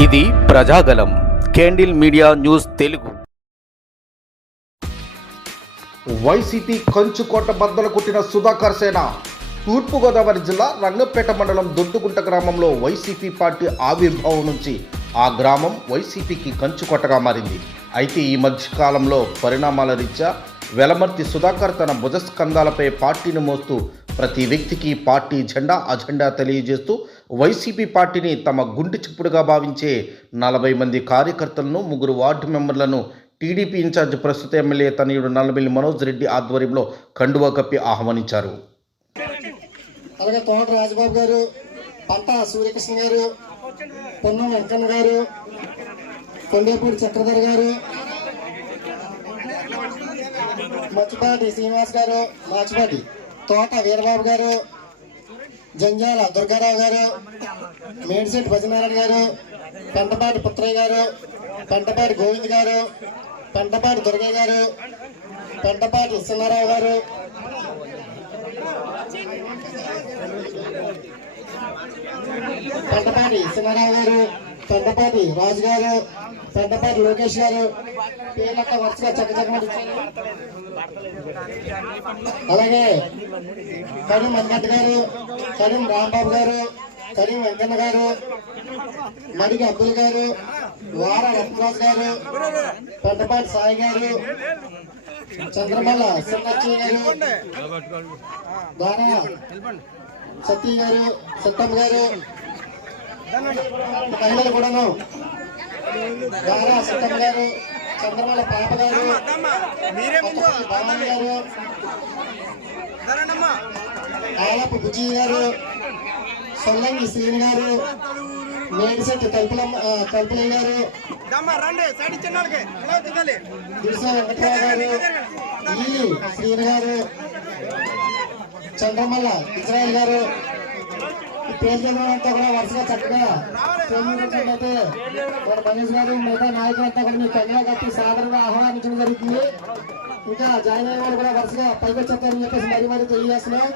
ఇది Prajagalam candle media news Telugu. YCP కంచుకోట బద్దలు కొట్టిన సుధాకర్ సేన. తూర్పుగోదావరి జిల్లా రంగంపేట మండలం దొడ్డుగుంట గ్రామంలో వైసీపీ పార్టీ ఆవిర్భావం నుంచి ఆ గ్రామం వైసీపీకి కంచుకోటగా మారింది. అయితే ఈ మధ్యకాలంలో పరిణామాల రీత్యా వెలమర్తి సుధాకర్ తన భుజస్కంధాలపై పార్టీని మోస్తూ ప్రతి వ్యక్తికి పార్టీ జెండా అజెండా తెలియజేస్తూ వైసీపీ పార్టీని తమ గుండె చప్పుడుగా భావించే 40 మంది కార్యకర్తలను, 3 వార్డు మెంబర్లను టీడీపీ ఇన్ఛార్జ్ ప్రస్తుత ఎమ్మెల్యే తనయుడు నల్లబెల్లి మనోజ్ రెడ్డి ఆధ్వర్యంలో కండువా కప్పి ఆహ్వానించారు. అలాగే తోట రాజబాబు గారు, పంట సూర్యకృష్ణ గారు, పొన్నం వెంకన్న గారు, కొండేపూడి చక్రధర్ గారు, మచ్చిపాటి శ్రీనివాస్ గారు, మాచిపాటి తోట వీరబాబు గారు, జంజాల దుర్గారావు గారు, మేడిశెట్టి భజనారాయణ గారు, పెంటపాటి పుత్రయ్య గారు, పెంటపాటి గోవింద్ గారు, పెంటపాటి దుర్గయ్య గారు, పెంటపాటి సిన్నారావు గారు, పెంటపాటి సిన్నారావు గారు, పెంటపాటి రాజు గారు, పెంటపాటి లోకేష్ గారు పేర్లక్క వరుసగా చక్కచక్కమని ఇచ్చారు. అలాగే కరీం వెంకట్ గారు, కరీం రాంబాబు గారు, కరీం వెంకన్న గారు, మడిగి అబ్దుల్ గారు, వార రత్నరాజు గారు, పెంటపాటి సాయి గారు, చంద్రమల్ల సిన్నచ్చి గారు, దానా సతీ గారు, సత్తమ్మ గారు, మహిళలు కూడాను దారా సత్తమ్మ గారు, చంద్రమల్ల పాప గారు, బామన్ గారు, ఆలపు బుజ్జి గారు, సొల్లంగి శ్రీని గారు, మేడిశెట్టి తలుపులయ్య గారు, దిశ వెంకటరావు గారు, ఈ శ్రీని గారు, చంద్రమల్ల ఇజ్రాయిల్ గారు, ఈ పేరు అంతా కూడా వరుసగా చక్కగా అయితే మన మనీష్ గారు మిగతా నాయకులంతా కూడా మీ కంగా కట్టి సాధారణంగా ఆహ్వానించడం జరుగుతుంది. ఇంకా జాయిన్ అయ్యే వాళ్ళు కూడా వరుసగా పైకి వచ్చేస్తారని చెప్పేసి మరీ తెలియజేస్తున్నాం.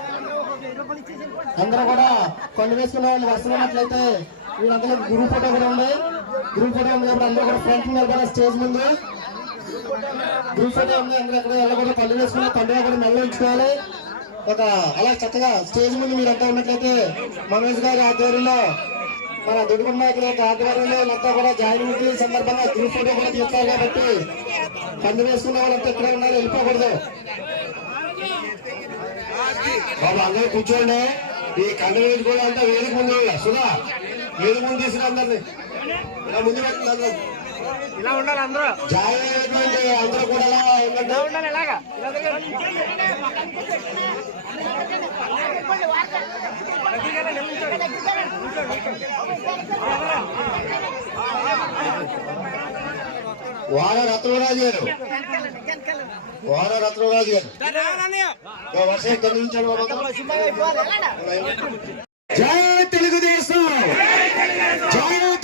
అందరూ కూడా కొండ వేసుకునే వాళ్ళు వరుసగా ఉన్నట్లయితే వీళ్ళందరూ గ్రూప్ ఫోటో కూడా ఉంది. గ్రూప్ ఫోటో ఉంది కాబట్టి అందరూ కూడా ఫ్రంట్ నిలబడాలి. స్టేజ్ ముందు గ్రూప్ ఫోటో ఉంది. అందరూ ఎక్కడ వెళ్ళకూడదు. పళ్ళు వేసుకుని పండుగ కూడా మెల్ల ఉంచుకోవాలి. అలా చక్కగా స్టేజ్ ముందు మీరంతా ఉన్నట్లయితే మనోజ్ గారి ఆధ్వర్యంలో, మన దుడుగుండ నాయకుల యొక్క ఆధ్వర్యంలో వీళ్ళంతా కూడా జాయినింగ్ సందర్భంగా గ్రూప్ ఫోటో కూడా తీస్తారు. కాబట్టి పండు వేసుకున్న వాళ్ళంతా ఇక్కడే ఉన్నారు, వెళ్ళిపోకూడదు. బాబు అందరూ కూర్చోండి. ఈ కండ వేసి కూడా అంతా వేదిక ముందు సుధా వేదిక ముందు తీసుకుని అందరినీ ఇలా ముందు పెట్టింది. ఇలా ఉండాలి. అందరూ జాయిన్ అయినటువంటి అందరూ కూడా ఎలా ఉండాలి. ఇలాగా వార రత్నరాజు గారు, వర్షం కనిపించాడు. జై తెలుగుదేశం, జై